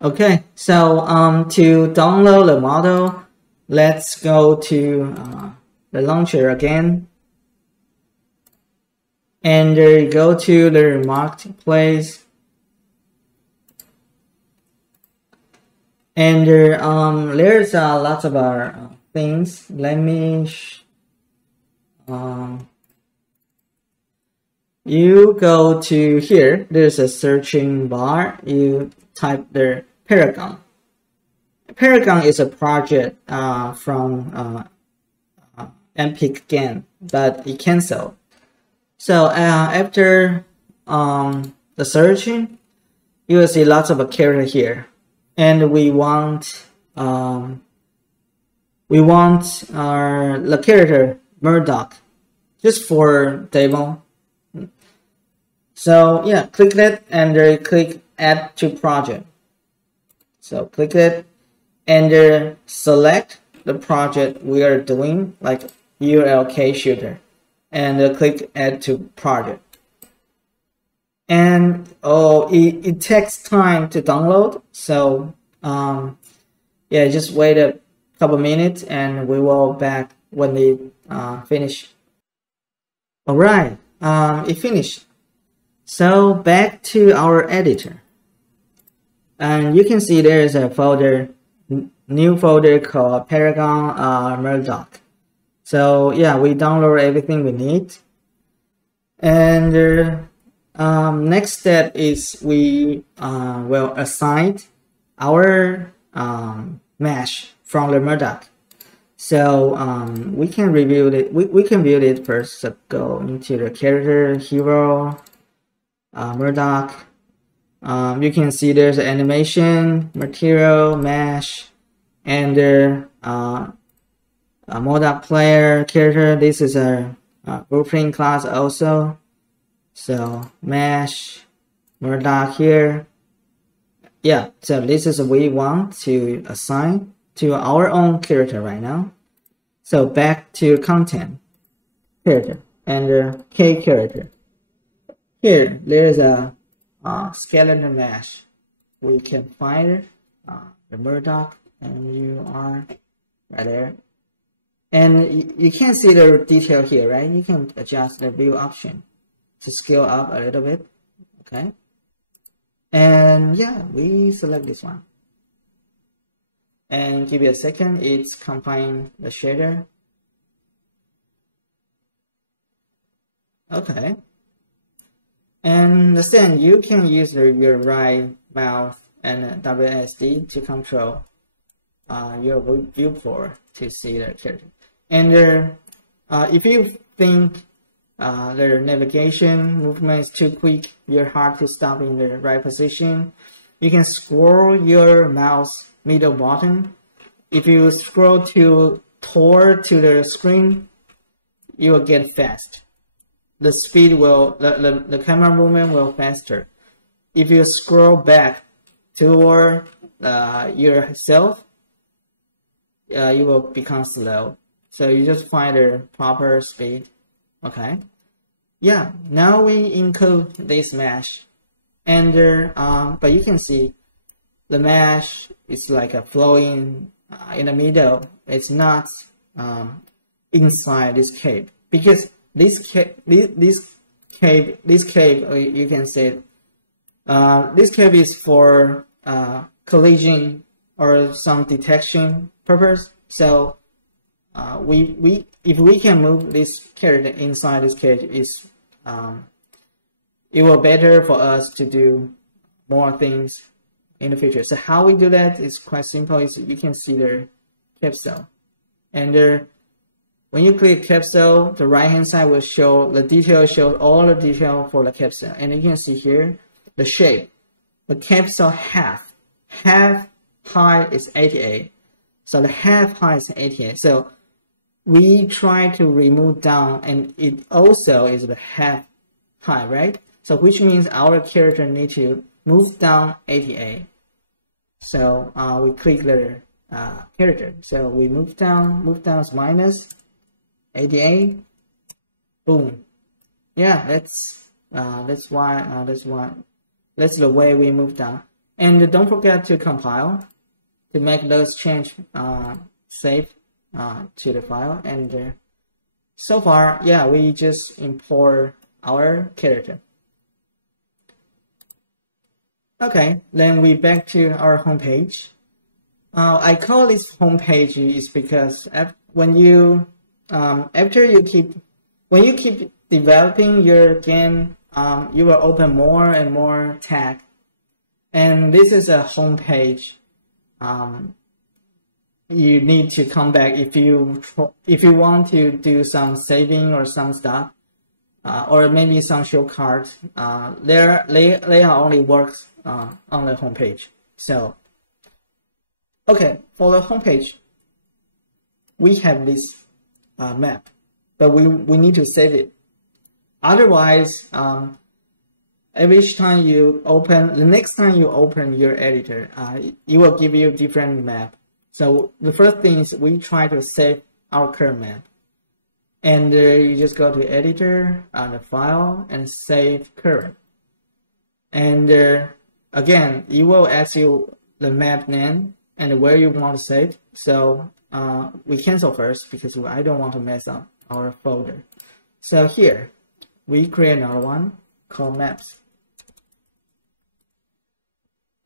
Okay, so to download the model, let's go to the launcher again, and there you go to the marketplace, and there's lots of things. Let me you go to here. There's a searching bar. You type the Paragon. Paragon is a project from Epic Game, but it canceled. So after the searching, you will see lots of character here, and we want the character Murdock just for demo. So yeah, click that and click add to project. So click it and select the project we are doing, like ULK shooter, and click add to project. And it takes time to download, so yeah, just wait a couple minutes and we will back when they finish. All right, it finished. So back to our editor, and you can see there is a folder, new folder called Paragon Murdock. So yeah, we download everything we need, and next step is we will assign our mesh from the Murdock. So we can review it. We can build it first. So go into the character, hero, Murdock. You can see there's animation, material, mesh, and Murdock player character. This is a blueprint class also. So mesh, Murdock here. Yeah, so this is what we want to assign to our own character right now. So back to content, character, and K character. Here, there's a skeleton mesh. We can find the Murdock, and you are right there. And you can see the detail here, right? You can adjust the view option to scale up a little bit, okay? And yeah, we select this one. And give it a second, it's compiling the shader. Okay. And then you can use your right mouse and WSD to control your viewport to see the character. And if you think the navigation movement is too quick, you're hard to stop in the right position, you can scroll your mouse middle button. If you scroll toward the screen, you will get fast. The speed will, the camera movement will faster. If you scroll back toward yourself, you will become slow. So you just find the proper speed. Okay. Yeah. Now we include this mesh, and but you can see the mesh is like a flowing in the middle. It's not inside this cave, because this cave, you can say this cave is for collision or some detection purpose. So if we can move this character inside this cage, it will better for us to do more things in the future. So how we do that is quite simple. You can see the capsule, and when you click capsule, the right hand side will show the detail, shows all the detail for the capsule. And you can see here the shape. The capsule half height is 88. So the half height is 88. So we try to remove down, and it also is the half height, right? So which means our character need to move down 88. So we click the character. So we move down is minus 88. Boom. Yeah, that's the way we move down. And don't forget to compile to make those change save to the file. And so far, yeah, we just import our character. Okay, then we back to our home page. I call this home page is because when you keep developing your game, you will open more and more tab, and this is a home page. You need to come back if you want to do some saving or some stuff, or maybe some shortcuts. They only works on the home page. So, okay, for the home page, we have this map, but we need to save it. Otherwise, every time you open, the next time you open your editor, it will give you different map. So the first thing is we try to save our current map. And you just go to editor, the file, and save current. And again, it will ask you the map name and where you want to save. So we cancel first because I don't want to mess up our folder. So here, we create another one called maps.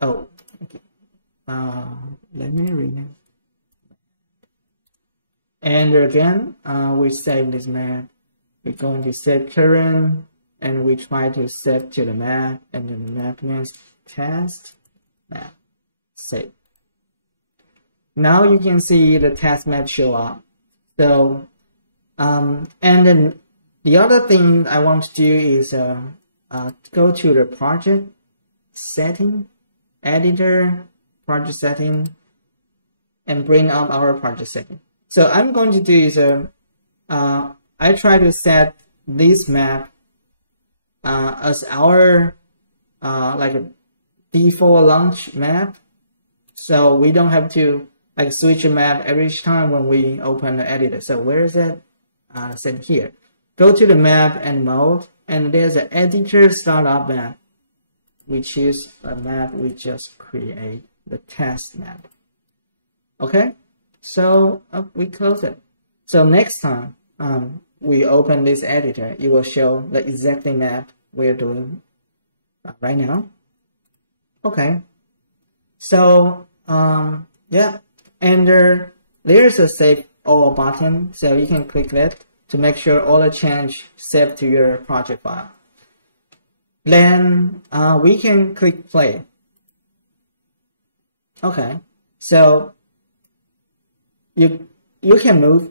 Oh, okay. Let me rename. And again, we save this map. We're going to save current, and we try to save to the map, and then the map names test map. Save. Now you can see the test map show up. So, and then the other thing I want to do is go to the project setting, editor, project setting, and bring up our project setting. So I'm going to do is I try to set this map as our like a default launch map, so we don't have to like switch a map every time when we open the editor. So where is it? Set here. Go to the map and mode, and there's an editor startup map. We choose a map we just create, the test map. Okay, so we close it. So next time we open this editor, it will show the exact map we're doing right now. Okay, so yeah, and there's a save all button, so you can click that to make sure all the change saved to your project file. Then we can click play. Okay, so you can move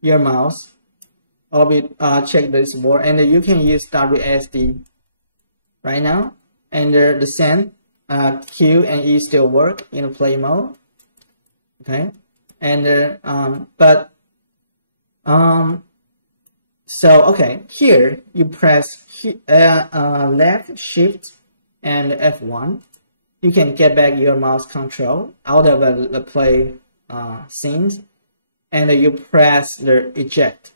your mouse or check this board, and you can use WSD right now. And the send Q and E still work in play mode. Okay, and so okay, here you press left shift and F1. You can get back your mouse control out of the play scenes, and you press the eject.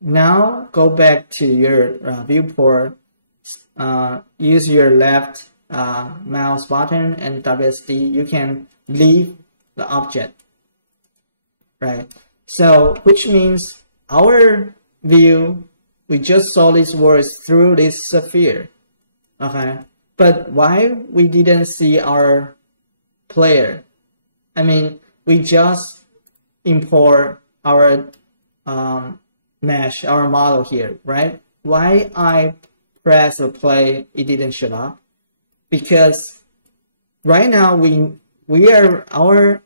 Now go back to your viewport. Use your left mouse button and WSD. You can leave the object, right? So which means our view, we just saw these words through this sphere. Okay, but why we didn't see our player? I mean, we just import our mesh, our model here, right? Why I press the play, it didn't show up? Because right now we are our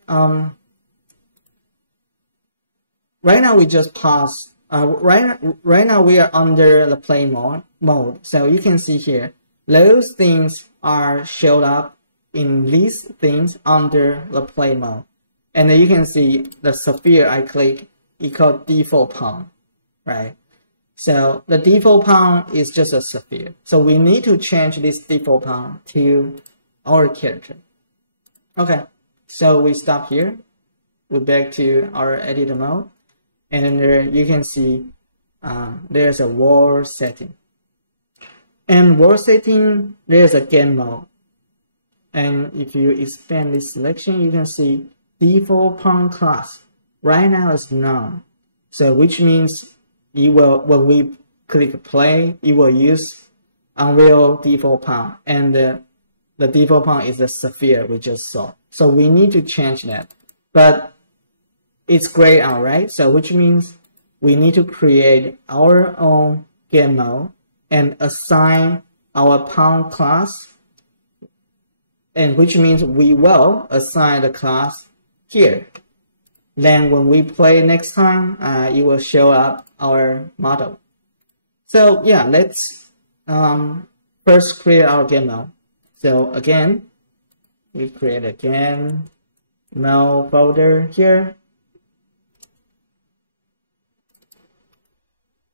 right now we just pause. Right now we are under the play mode. So you can see here, those things are showed up in these things under the play mode. And then you can see the sphere I click equal default pawn, right? So the default pawn is just a sphere. So we need to change this default pawn to our character. Okay, so we stop here. We're back to our editor mode. And you can see there's a world setting. And world setting, there's a game mode. And if you expand this selection, you can see default pawn class right now is none. So which means you will, when we click play, you will use Unreal default pawn, and the default pawn is the sphere we just saw. So we need to change that, but it's grayed out, right? So which means we need to create our own game mode and assign our pawn class, and which means we will assign the class here. Then when we play next time, it will show up our model. So yeah, let's first create our game mode. So again, we create a game mode folder here.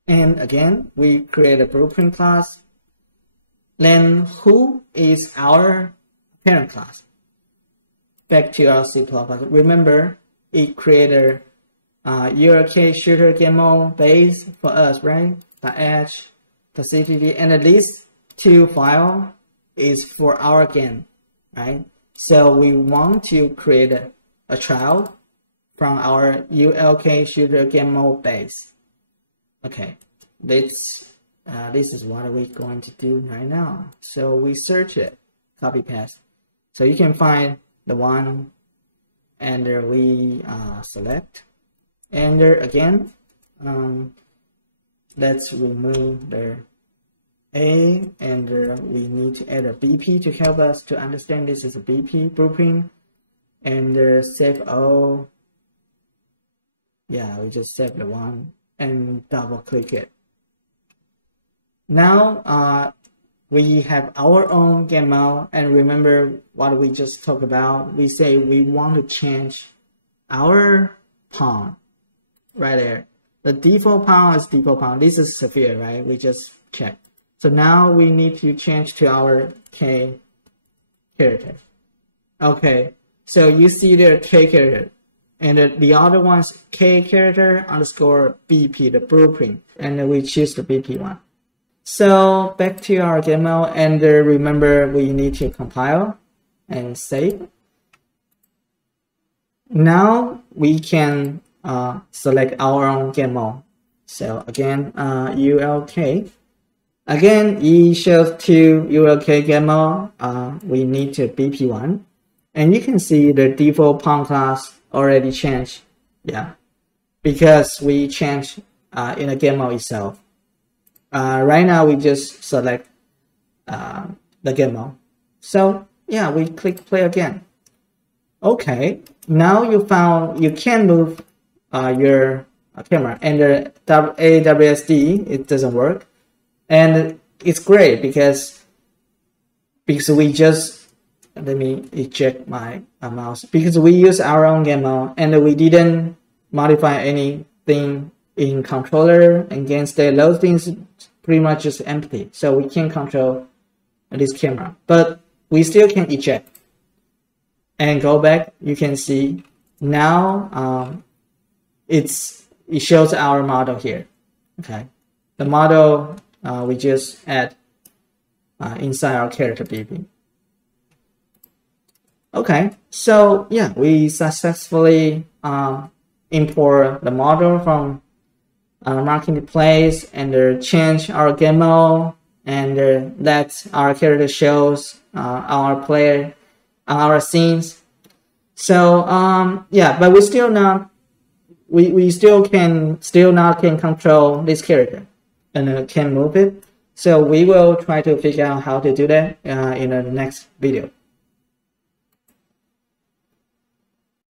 And again, we create a blueprint class. Then who is our parent class? Back to our C++. Remember, it created a URK shooter game mode base for us, right? The Edge, the CTV, and these two files is for our game, right? So we want to create a child from our ULK shooter game mode base. Okay, this is what we're going to do right now. So we search it, copy paste. So you can find the one, and we select, and again, let's remove the A, and we need to add a BP to help us to understand this is a BP blueprint, and save all. Yeah, we just save the one and double click it. Now we have our own game mode, and remember what we just talked about. We say we want to change our pawn right there. The default pawn is default pawn. This is sphere, right? We just checked. So now we need to change to our K character. Okay, so you see the K character, and the other one's K character underscore BP, the blueprint, and we choose the BP one. So back to our game mode, and remember we need to compile and save. Now we can select our own game mode. So again, ULK. Again, it shows to ULK game mode. We need to BP1, and you can see the default pawn class already changed. Yeah, because we changed in the game mode itself. Right now we just select the game mode. So yeah, we click play again. Okay, now you found you can move your camera, and the AWSD, it doesn't work, and it's great because we just, let me eject my mouse, because we use our own game mode and we didn't modify anything in controller and game state. Those things pretty much just empty, so we can control this camera, but we still can eject and go back. You can see now it shows our model here. Okay, the model we just add inside our character BP. Okay, so yeah, we successfully import the model from marketplace, and change our game mode, and let our character shows our player our scenes. So yeah, but we still not can control this character and can move it. So we will try to figure out how to do that in the next video.